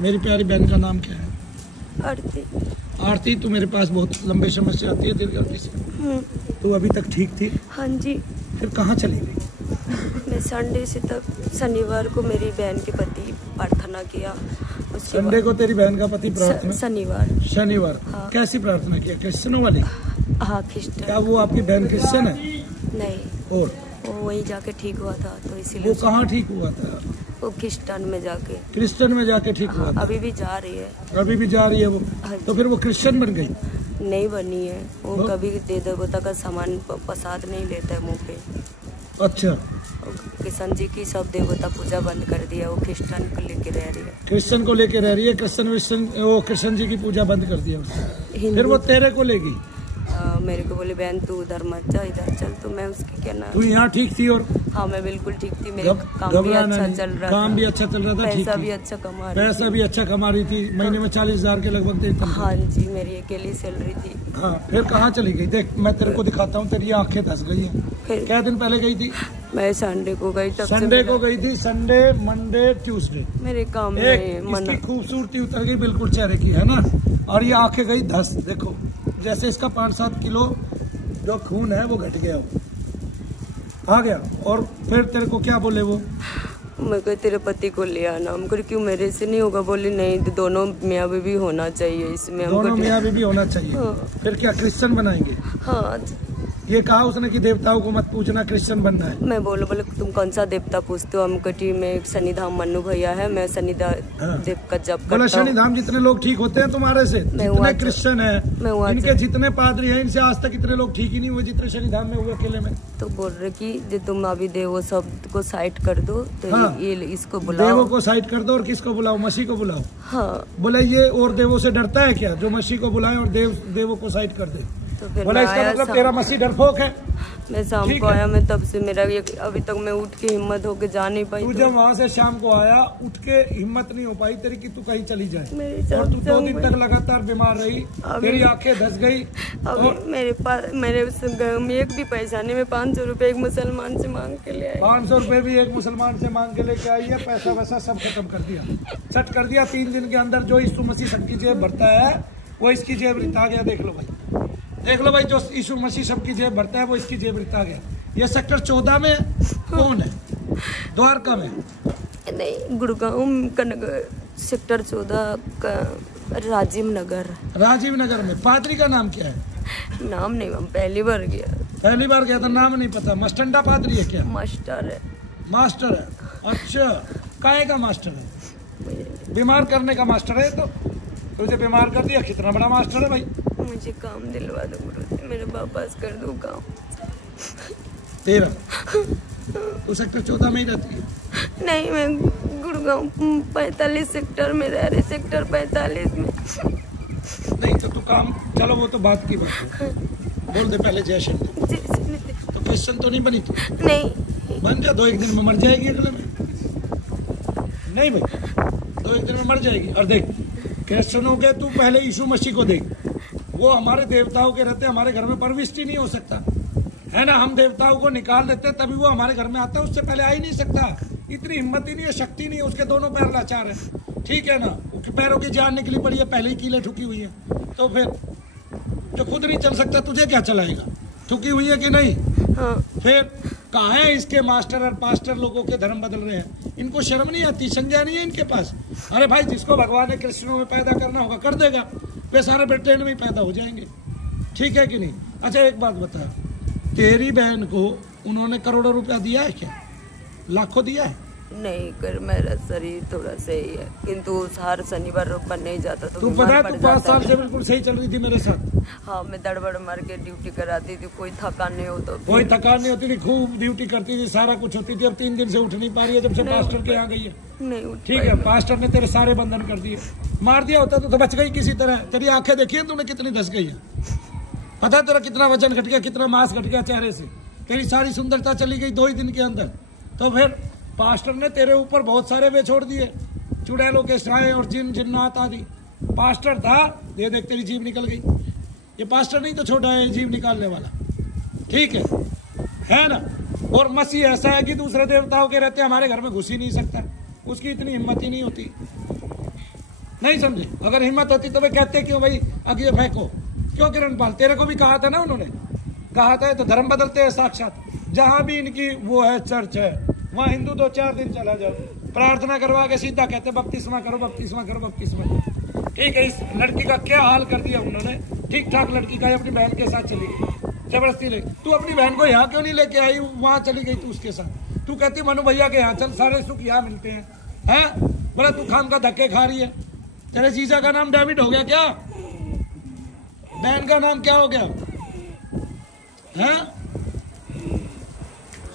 मेरी प्यारी बहन का नाम क्या है? आरती। आरती, तू मेरे पास बहुत लंबे समय से आती है देर गलती से। तू अभी तक ठीक थी? हाँ जी। फिर कहाँ चली गई? मैं संडे से तक शनिवार को मेरी बहन के पति प्रार्थना किया। संडे को तेरी बहन का पति प्रार्थना? शनिवार। हाँ। कैसी प्रार्थना किया? क्रिश्चियनों वाली? हाँ, क्रिश्चियन। क्या वो आपकी बहन क्रिश्चियन है? नहीं। और वो वहीं जाके ठीक हुआ था, तो इसीलिए। वो कहाँ ठीक हुआ था? वो क्रिश्चियन में जाके ठीक हुआ था। अभी भी जा रही है। अभी भी जा रही है वो? तो फिर वो क्रिश्चियन बन गई? नहीं बनी है वो। कभी देवता का सामान प्रसाद नहीं लेता है मुंह पे। अच्छा। किशन जी की सब देवता पूजा बंद कर दिया, वो क्रिश्चियन को लेके रह रही है। क्रिश्चियन को लेके रह रही है? वो कृष्ण जी की पूजा बंद कर दिया उसने। फिर वो तेरे को लेगी? मेरे को बोले बहन तू उधर मत जा, इधर चल। तो मैं उसकी क्या ना। तू यहाँ ठीक थी? और हाँ, मैं बिल्कुल ठीक थी। मेरा काम भी अच्छा चल रहा था। काम भी अच्छा चल रहा था। पैसा भी अच्छा कमा रही थी। महीने में 40,000 के लगभग देती। हाँ जी, मेरी अकेली सैलरी थी। हाँ, फिर कहाँ चली गई? देख मैं तेरे को दिखाता हूँ, तेरी आंखें धस गई हैं। क्या दिन पहले गई थी? मैं संडे को गई। संडे को गई थी? संडे, मंडे, ट्यूसडे मेरे काम में इसकी खूबसूरती उतर गई बिल्कुल चेहरे की, है ना? और ये आंखें गई धस। देखो जैसे इसका 5-7 किलो जो खून है वो घट गया, आ गया। और फिर तेरे को क्या बोले वो? मैं कह तेरे पति को ले आना। हम कर क्यों मेरे से नहीं होगा? बोली नहीं, दोनों मियाँ बीवी होना चाहिए इसमें। दोनों मियाँ बीवी होना चाहिए। हाँ। फिर क्या क्रिश्चियन बनाएंगे? हाँ। ये कहा उसने कि देवताओं को मत पूछना, क्रिश्चियन बनना है। मैं बोले तुम कौन सा देवता पूछते हो? हम कटी में शनिधाम मन्नू भैया है, मैं शनिधाम देव का जप करता हूं। शनिधाम जितने लोग ठीक होते हैं तुम्हारे से, जितने क्रिश्चियन है, इनके जितने पादरी हैं, इनसे आज तक इतने लोग ठीक ही नहीं हुए जितने शनिधाम में हुए अकेले में। तो बोल रहे कि जो तुम अभी देवो सब को साइड कर दो, तो हाँ। ये इसको बुलाओ। देवों को साइड कर दो और किसको बुलाओ? मसीह को बुलाओ। हाँ। बोले ये और देवों से डरता है क्या जो मसीह को बुलाए और देवों को साइड कर दे? तो फिर बोला इसका मतलब तेरा मसीह डरपोक है। मैं शाम को आया, मैं तब से मेरा अभी तक मैं उठ के हिम्मत होके जा नहीं पाई। तू जब वहाँ से शाम को आया, उठ के हिम्मत नहीं हो पाई तेरी कि तू कहीं चली जाए, और तू 2 दिन तक लगातार बीमार रही, तेरी आंखें धस गई। अभी मेरे पास एक भी पैसा नहीं। मैं 500 रुपए एक मुसलमान से मांग के ले आई। 500 रुपए भी एक मुसलमान से मांग के लेके आई है। पैसा वैसा सब खत्म कर दिया, छट कर दिया। 3 दिन के अंदर जो यीशु मसीह सबकी जेब भरता है वो इसकी जेब रिता गया। देख लो भाई, देख लो भाई, जो यीशु मसीह सबकी जेब भरता है वो इसकी जेब रिता गया। ये सेक्टर 14 में कौन है? द्वारका में नहीं, गुड़गांव सेक्टर 14 का राजीव नगर में। पादरी का नाम क्या है? नाम नहीं, हम पहली बार गया था, नाम नहीं पता। मस्टंडा पादरी है क्या? मास्टर है। अच्छा, काहे का मास्टर है? बीमार करने का मास्टर है। तो तुझे बीमार कर दिया, कितना बड़ा मास्टर है भाई। मुझे काम दिलवा दो गुरु जी, मेरे वापस कर दो काम। तेरा तू सेक्टर 14 में ही रहती है? नहीं, मैं गुड़गांव 45 सेक्टर में रह रही। सेक्टर 45 में नहीं तो तू काम, चलो वो तो बात की बात है। बोल दे पहले जय श्री। तो क्रिश्चियन तो नहीं बनी तू? नहीं। बन जा, 2-1 दिन में मर जाएगी अगले में। नहीं भाई, 2-1 दिन में मर जाएगी। और देख क्रिश्चियन हो गए, तू पहले यीशु मसीह को देख। वो हमारे देवताओं के रहते, हमारे घर में प्रविष्ट नहीं हो सकता, है ना? हम देवताओं को निकाल देते तभी वो हमारे घर में आता है, उससे पहले आ ही नहीं सकता। इतनी हिम्मत ही नहीं है, शक्ति नहीं है। उसके दोनों पैर लाचार है, ठीक है ना? उसके पैरों की जान निकली पड़ी है, पहले ही कीलें ठुकी हुई है। तो फिर जो खुद नहीं चल सकता तुझे क्या चलाएगा? ठुकी हुई है कि नहीं? हाँ। फिर कहाँ है इसके मास्टर और पास्टर लोगों के धर्म बदल रहे हैं? इनको शर्म नहीं आती, संज्ञा नहीं है इनके पास। अरे भाई, जिसको भगवान ने कृष्णों में पैदा करना होगा कर देगा, वे सारे ब्रिटेन में ही पैदा हो जाएंगे, ठीक है कि नहीं? अच्छा एक बात बता, तेरी बहन को उन्होंने करोड़ों रुपया दिया है क्या? लाखों दिया है? नहीं कर, मेरा शरीर थोड़ा सही है, किंतु हर शनिवार पर नहीं जाता तो तू पता है, तू 5 साल से बिल्कुल सही चल रही थी मेरे साथ। हाँ, मैं दड़बड़ मार के ड्यूटी कराती थी, कोई थकान नहीं होता। कोई थकान नहीं होती थी, खूब ड्यूटी करती थी, सारा कुछ होती थी। अब 3 दिन से उठ नहीं पा रही है जब से पास्टर के यहाँ गई है। नहीं, ठीक है, पास्टर ने तेरे सारे बंधन कर दिए। मार दिया होता तो बच गई किसी तरह। तेरी आंखें देखिए तूने कितनी धस गई है। पता है तेरा कितना वजन घट गया, कितना मांस घट गया चेहरे से। तेरी सारी सुंदरता चली गई 2 ही दिन के अंदर। तो फिर पास्टर ने तेरे ऊपर बहुत सारे वे छोड़ दिए, चुड़ैलों के साए और जिन जिन्नात आदि। पास्टर था, दे देख तेरी जीभ निकल गई। ये पास्टर नहीं तो छोटा है जीभ निकालने वाला, ठीक है ना? और मसीह ऐसा है कि दूसरे देवताओं के रहते हमारे घर में घुस ही नहीं सकता, उसकी इतनी हिम्मत ही नहीं होती। नहीं समझे? अगर हिम्मत होती तो वे कहते क्यों भाई अब ये फेंको? क्यों किरणपाल? तेरे को भी कहा था ना उन्होंने, कहा था तो धर्म बदलते हैं साक्षात। जहां भी इनकी वो है चर्च है वहां हिंदू 2-4 दिन चला जाओ, प्रार्थना करवा के सीधा कहते बपतिस्मा करो, बपतिस्मा करो, बपतिस्मा करो। ठीक है, इस लड़की का क्या हाल कर दिया उन्होंने। ठीक ठाक लड़की का अपनी बहन के साथ चली गई, जबरदस्ती ले। तू अपनी बहन को यहाँ क्यों नहीं लेके आई? वहां चली गई तू उसके साथ। तू कहती मनु भैया के यहाँ चल, सारे सुख यहाँ मिलते हैं। हैं बोला तू खाम का धक्के खा रही है। तेरे जीजा का नाम डेविड हो गया क्या? बहन का नाम क्या हो गया? हैं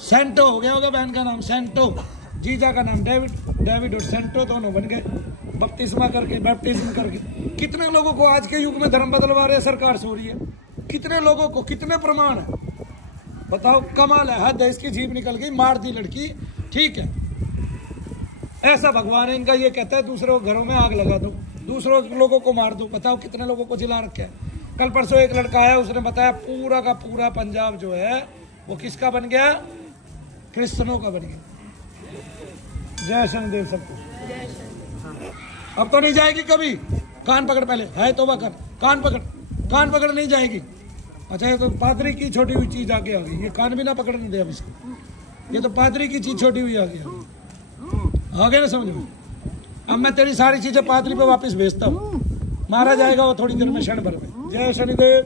सेंटो हो गया होगा बहन का नाम, सेंटो। जीजा का नाम डेविड, डेविड और सेंटो दोनों बन गए बपतिस्मा करके, बैप्टिज्म करके। कितने लोगों को आज के युग में धर्म बदलवा रहे सरकार सो रही है? कितने लोगों को, कितने प्रमाण है बताओ? कमाल है, हद है। इसकी जीभ निकल गई, मार दी लड़की। ठीक है, ऐसा भगवान है इनका। ये कहता है दूसरों घरों में आग लगा दो, दूसरों लोगों को मार दो। बताओ कितने लोगों को जिला रखे है। कल परसों एक लड़का आया, उसने बताया पूरा का पूरा पंजाब जो है वो किसका बन गया? क्रिश्चनों का बन गया। जय शनिदेव सबको। अब तो नहीं जाएगी कभी। कान पकड़, पहले है तौबा कर, कान पकड़, कान पकड़ नहीं जाएगी। अच्छा ये तो पादरी की छोटी हुई चीज आगे आ गई, ये कान भी ना पकड़ने दे अब इसको। ये तो पादरी की चीज छोटी हुई आ गई, आगे ना समझ में। अब मैं तेरी सारी चीजें पादरी पे वापस भेजता हूँ, मारा जाएगा वो थोड़ी देर में, क्षण भर में। जय शनिदेव।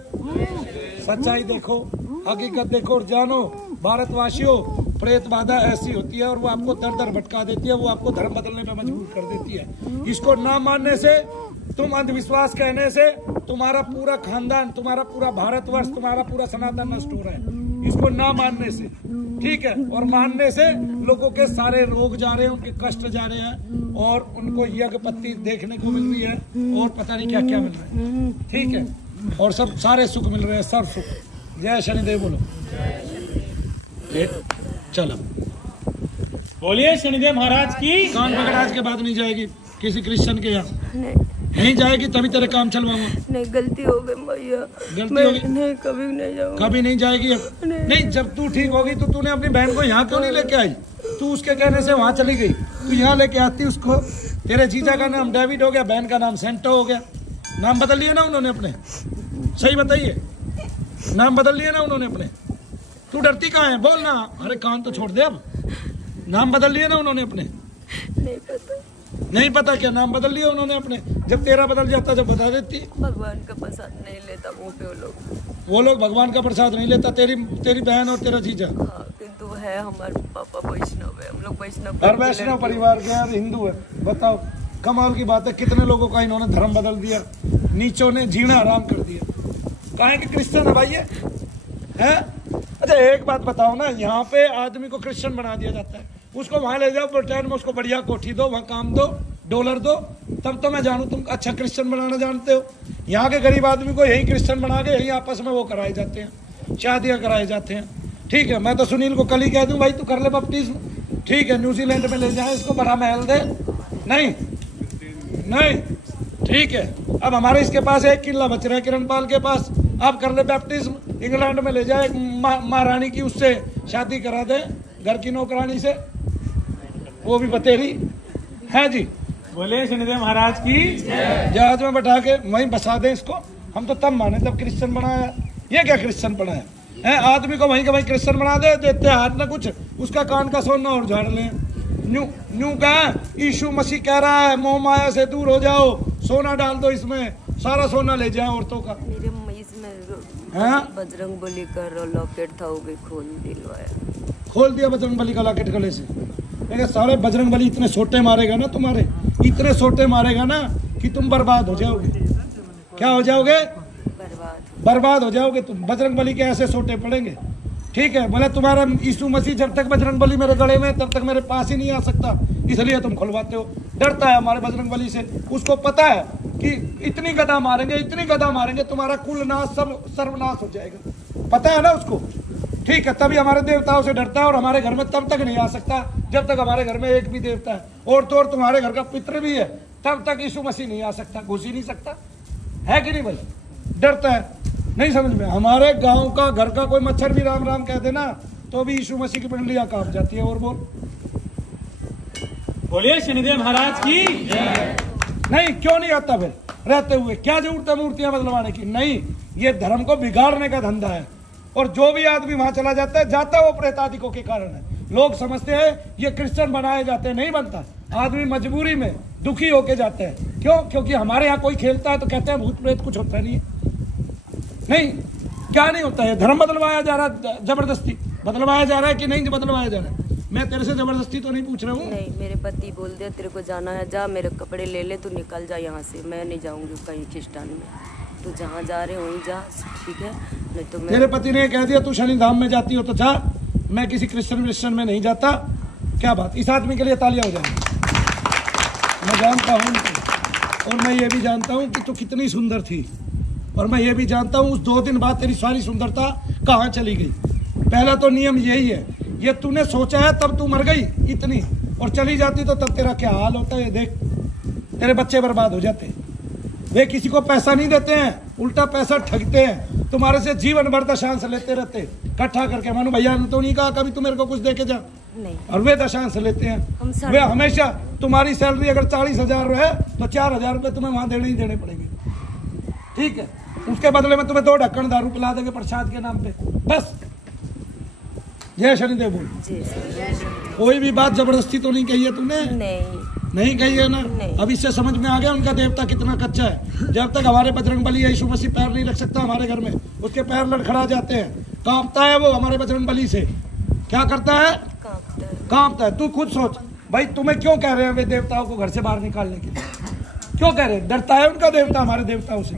सच्चाई देखो, हकीकत देखो और जानो भारतवासियों, प्रेत बाधा ऐसी होती है और वो आपको दर दर भटका देती है, वो आपको धर्म बदलने पे मजबूर कर देती है। इसको ना मानने से, तुम अंधविश्वास कहने से तुम्हारा पूरा खानदान, तुम्हारा पूरा भारतवर्ष, तुम्हारा पूरा सनातन नष्ट हो रहा है। इसको ना मानने से, ठीक है, और मानने से लोगों के सारे रोग जा रहे हैं, उनके कष्ट जा रहे हैं और उनको यज्ञ पत्ती देखने को मिल रही है और पता नहीं क्या क्या मिल रहा है। ठीक है, और सब सारे सुख मिल रहे हैं, सब सुख। जय शनिदेव बोलो। चलो बोलिए शनिदेव महाराज की। कान पकड़, आज के बाद नहीं जाएगी किसी क्रिश्चियन के यहाँ, नहीं जाएगी। तभी तेरे काम चलवाऊंगा। नहीं, गलती हो गई भैया, गलती हो गई। नहीं, कभी नहीं जाऊंगा। कभी नहीं जाएगी अब। नहीं, जब तू ठीक होगी तो तूने अपनी बहन को यहाँ क्यों नहीं लेके आई? तू उसके कहने से वहाँ चली गई, तू यहाँ लेके आती उसको। तेरे जीजा का नाम डेविड हो गया, बहन का नाम सेंटो हो गया। नाम बदल लिए ना उन्होंने अपने? सही बताइए, नाम बदल लिए ना उन्होंने अपने? तू डरती कहाँ है? बोल ना। अरे कान तो छोड़ दे अब। नाम बदल लिए ना उन्होंने अपने? नहीं पता। नहीं पता क्या नाम बदल लिया उन्होंने अपने? जब तेरा बदल जाता जब बता देती। भगवान का प्रसाद नहीं लेता वो लोग भगवान का प्रसाद नहीं लेता। तेरी बहन और तेरा जीजा? हाँ, किंतु है हमारे पापा वैष्णव है, हम लोग वैष्णव। हर वैष्णव परिवार के यार हिंदू है। बताओ कमाल की बात है, कितने लोगों का इन्होंने धर्म बदल दिया, नीचों ने जीना आराम कर दिया। कहा कि क्रिश्चियन है भाई है? अच्छा एक बात बताओ ना, यहाँ पे आदमी को क्रिश्चियन बना दिया जाता है, उसको वहां ले जाओ ब्रिटेन में, उसको बढ़िया कोठी दो, वहां काम दो, डॉलर दो, तब तो मैं जानू तुम अच्छा क्रिश्चियन बनाना जानते हो। यहाँ के गरीब आदमी को यही क्रिश्चियन बना के यही आपस में वो कराए जाते हैं, शादियां कराए जाते हैं। ठीक है, मैं तो सुनील को कल ही कह दूं भाई तू कर ले बपतिस्मा। ठीक है, न्यूजीलैंड में ले जाए इसको, बड़ा महल दे। नहीं नहीं, ठीक है। अब हमारे इसके पास एक किला बच रहा है किरणपाल के पास, आप कर ले बैप्टिज्म। इंग्लैंड में ले जाए महारानी की, उससे शादी करा दे, घर की नौकरानी से, वो भी बतेरी है जी। बोले शनिदेव महाराज की। जहाज में बैठा के वहीं बसा दे इसको। हम तो तब माने तब क्रिश्चियन बनाया। ये क्या क्रिश्चियन बनाया है? आदमी को वहीं का वहीं क्रिश्चियन बना दे, देते हाथ ना कुछ, उसका कान का सोना और झाड़ ले। न्यू कहा यीशु मसीह कह रहा है मोह माया से दूर हो जाओ, सोना डाल दो इसमें, सारा सोना ले जाए औरतों का। मेरे बजरंग बली का लॉकेट था, वो भी खोल दिलवाया। खोल दिया बजरंग बली का लॉकेट गले से? लेकिन सारे बजरंग बली इतने सोटे मारेगा ना तुम्हारे, इतने सोटे मारेगा ना कि तुम बर्बाद हो जाओगे। क्या हो जाओगे? बर्बाद हो जाओगे तुम। बजरंग बली के ऐसे सोटे पड़ेंगे। ठीक है, बोले तुम्हारा यीशु मसीह जब तक बजरंग बली मेरे गले में तब तक मेरे पास ही नहीं आ सकता, इसलिए तुम खुलवाते हो। डरता है हमारे बजरंग बली से, उसको पता है कि इतनी गदा मारेंगे, इतनी गदा मारेंगे तुम्हारा कुल नाश, सब सर्वनाश हो जाएगा। पता है ना उसको। ठीक है, तभी हमारे देवताओं से डरता है और हमारे घर में तब तक नहीं आ सकता जब तक हमारे घर में एक भी देवता है, और तो और तुम्हारे घर का पितृ भी है, तब तक यीशु मसीह नहीं आ सकता, घुस ही नहीं सकता है कि नहीं भाई? डरता है, नहीं समझ में। हमारे गांव का घर का कोई मच्छर भी राम राम कह देना तो भी यीशु मसीह की पिंडलियां कांप जाती है। और बोल बोलिए शनिदेव महाराज की। नहीं, क्यों नहीं आता फिर रहते हुए? क्या जरूरत है मूर्तियां बदलवाने की? नहीं, ये धर्म को बिगाड़ने का धंधा है। और जो भी आदमी वहां चला जाता है वो प्रेतादिकों के कारण है। लोग समझते हैं ये क्रिश्चियन बनाए जाते हैं, नहीं बनता। आदमी मजबूरी में दुखी होके जाते हैं। क्यों? क्योंकि हमारे यहाँ कोई खेलता है तो कहते हैं भूत प्रेत, कुछ होता नहीं है। नहीं, क्या नहीं होता है? धर्म बदलवाया जा रहा है, जबरदस्ती बदलवाया जा रहा है कि नहीं बदलवाया जा रहा है? मैं तेरे से जबरदस्ती तो नहीं पूछ रहा हूँ। नहीं, मेरे पति बोल दिया तेरे को जाना है जा, मेरे कपड़े ले ले, तू निकल जा यहाँ से। मैं नहीं जाऊंगी कहीं खिस्टान में, तू जहाँ जा रहे वहीं जा, ठीक है? नहीं तो तेरे पति ने कह दिया तू शनि धाम में जाती हो तो जा, मैं किसी क्रिश्चियन में नहीं जाता। क्या बात, इस आदमी के लिए तालियां हो जाएंगी। मैं जानता हूँ और मैं ये भी जानता हूँ कि तू कितनी सुंदर थी, और मैं ये भी जानता हूँ उस 2 दिन बाद तेरी सारी सुंदरता कहाँ चली गई। पहला तो नियम यही है, ये तूने सोचा है तब तू मर गई इतनी, और चली जाती तो तब तेरा क्या हाल होता है। देख, तेरे बच्चे बर्बाद हो जाते। वे किसी को पैसा नहीं देते हैं, उल्टा पैसा ठगते हैं, तुम्हारे से जीवन भर दशांश लेते रहते इकट्ठा करके। मानो भैया ने तो नहीं कहा कभी तू मेरे को कुछ दे के जा, नहीं। और वे दशांश लेते हैं। वे हमेशा तुम्हारी सैलरी अगर 40,000 है तो 4,000 रुपये तुम्हें वहां देने ही देने पड़ेंगे, ठीक है? उसके बदले में तुम्हें 2 ढक्कन दारू पिला देंगे प्रसाद के नाम पे, बस। जय शनिदेव बोल। कोई भी बात जबरदस्ती तो नहीं कही है तूने? नहीं कही है ना? अब इससे समझ में आ गया उनका देवता कितना कच्चा है। जब तक हमारे बजरंग बली यीशु मसीह पैर नहीं रख सकता हमारे घर में, उसके पैर लड़खड़ा जाते हैं, कांपता है वो हमारे बजरंग बली से। क्या करता है? कांपता है। तू खुद सोच भाई, तुम्हें क्यों कह रहे हैं वे देवताओं को घर से बाहर निकालने के लिए? क्यों कह रहे हैं? डरता है उनका देवता हमारे देवताओं से।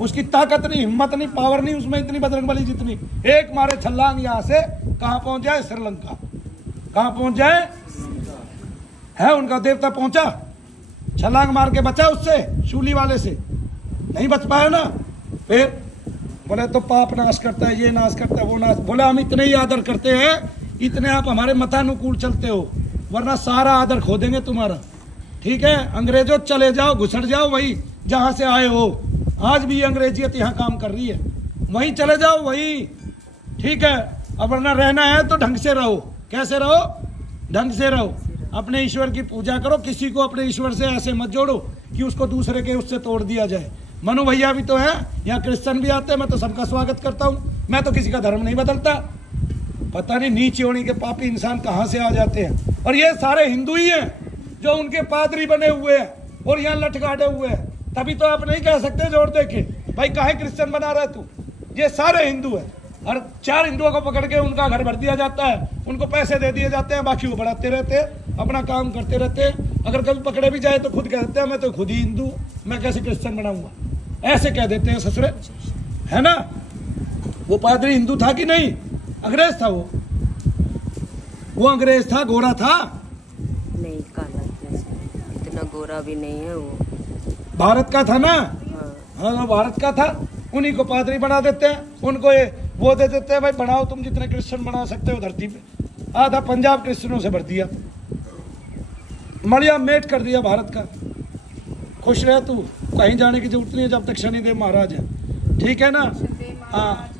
उसकी ताकत नहीं, हिम्मत नहीं, पावर नहीं उसमें इतनी बजरंग बली जितनी। एक मारे छलांग यहाँ से कहाँ पहुंच जाए? श्रीलंका। कहाँ पहुंच जाए? है उनका देवता पहुंचा, छलांग मार के बचा उससे, शूली वाले से नहीं बच पाया ना। फिर बोले तो पाप नाश करता है, ये नाश करता है, वो नाश। बोले हम इतने ही आदर करते हैं, इतने आप हमारे मतानुकूल चलते हो, वरना सारा आदर खो देंगे तुम्हारा, ठीक है? अंग्रेजों चले जाओ, घुसट जाओ वही जहां से आए हो। आज भी अंग्रेजियत यहाँ काम कर रही है, वहीं चले जाओ वही, ठीक है? अब वरना रहना है तो ढंग से रहो। कैसे रहो? ढंग से रहो। अपने ईश्वर की पूजा करो, किसी को अपने ईश्वर से ऐसे मत जोड़ो कि उसको दूसरे के उससे तोड़ दिया जाए। मनु भैया भी तो है, यहाँ क्रिश्चियन भी आते हैं, मैं तो सबका स्वागत करता हूँ, मैं तो किसी का धर्म नहीं बदलता। पता नहीं नीचे होने के पापी इंसान कहाँ से आ जाते हैं। और ये सारे हिंदू ही हैं जो उनके पादरी बने हुए हैं और यहाँ लटकाटे हुए हैं। तभी तो आप नहीं कह सकते जोर देके भाई काहे क्रिश्चियन बना रहा है तू। ये सारे हिंदू हैं, और 4 हिंदुओं को पकड़ के उनका घर भर दिया जाता है, उनको पैसे दे दिए जाते हैं, बाकी वो बढ़ाते रहते हैं, अपना काम करते रहते हैं। अगर कभी पकड़े भी जाए तो खुद कहते हैं मैं तो खुद ही हिंदू, मैं कैसे क्रिश्चियन बनाऊंगा, ऐसे कह देते हैं ससुरे, है ना? वो पादरी हिंदू था कि नहीं? अंग्रेज था वो अंग्रेज था, गोरा था? नहीं, काला, इतना गोरा भी नहीं है वो। भारत का था ना? हाँ, भारत का था। उन्हीं को पादरी बना देते हैं, उनको ये वो दे देते हैं भाई बनाओ तुम जितने क्रिश्चियन बना सकते हो धरती पे। आधा पंजाब क्रिश्चियनों से भर दिया, मड़िया मेट कर दिया भारत का। खुश रह तू, कहीं जाने की जरूरत नहीं है जब तक शनिदेव महाराज है, ठीक है ना? हाँ,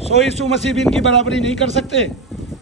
सो यीशु मसीह भी इनकी बराबरी नहीं कर सकते।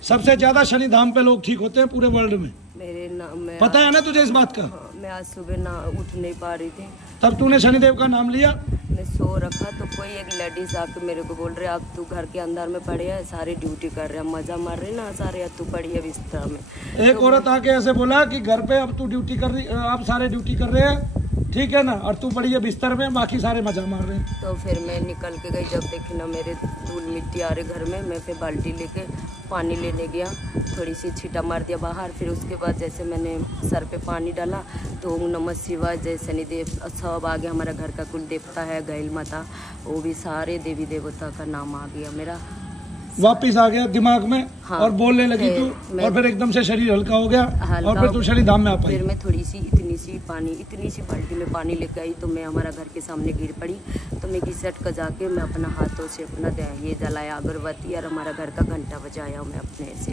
सबसे ज्यादा शनि धाम पे लोग ठीक होते हैं पूरे वर्ल्ड में। मेरे नाम पता है ना तुझे इस बात का? हाँ, मैं आज सुबह ना उठ नहीं पा रही थी, तब तूने शनिदेव का नाम लिया। मैं सो रखा तो कोई एक लेडीज आके मेरे को बोल रहे आप तू घर के अंदर में पड़े है, सारे ड्यूटी कर रहे हैं, मजा मार रहे ना सारे, तू पड़ी है बिस्तर में। एक औरत आके ऐसे बोला कि घर पे अब तू ड्यूटी कर रही, आप सारे ड्यूटी कर रहे हैं, ठीक है ना, और तू पड़ी है बिस्तर में, बाकी सारे मजा मार रहे हैं। तो फिर मैं निकल के गई, जब देखी ना मेरे धूल मिट्टी आ रही घर में, मैं फिर बाल्टी लेके पानी लेने गया, थोड़ी सी छीटा मार दिया बाहर। फिर उसके बाद जैसे मैंने सर पे पानी डाला तो ओम नमः शिवाय जय शनिदेव सब आ गया। हमारा घर का कुल देवता है गैल माता, वो भी सारे देवी देवता का नाम आ गया मेरा, वापिस आ गया दिमाग में। हाँ, और बोलने लगी तू, और फिर एकदम से शरीर हल्का हो गया, और फिर तू शनि धाम में आ पाई। फिर मैं थोड़ी सी इतनी सी बाल्टी में पानी लेकर आई तो मैं हमारा घर के सामने गिर पड़ी। तो मैं घिसट कर जाके मैं अपना हाथों से अपना ये जलाया अगरबत्ती, और हमारा घर का घंटा बजाया मैं अपने से,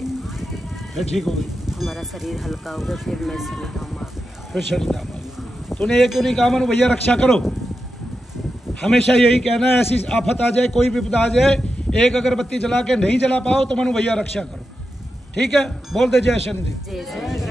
फिर ठीक हो गई, हमारा शरीर हल्का हो गया। फिर मैं शनि धाम आ गई, फिर शनि धाम आ गई। तूने ये क्यों नहीं कहा मनु भैया रक्षा करो? हमेशा यही कहना है, ऐसी आफत आ जाए, कोई विपदा आ जाए, एक अगरबत्ती जला के नहीं जला पाओ तो मनु भैया रक्षा करो, ठीक है? बोल दे जय शनिदेव।